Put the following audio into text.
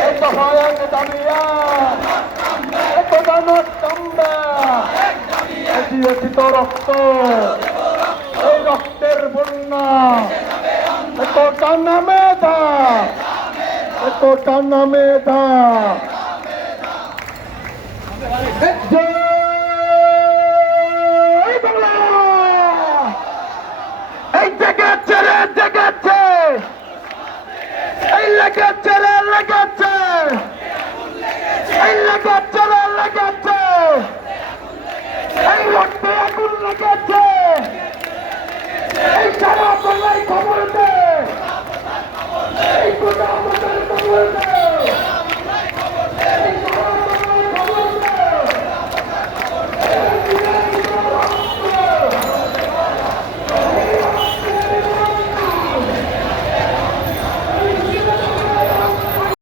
এক দফায় এক দাবিয়া রক্ত এই রক্তের বন্যা এত কান্না মেধা এত কান্না মেধা জেগেছে এই লেগেছে রে লেগেছে। এই লেগেছে রে লেগেছে। এই রক্তে আগুন লেগেছে।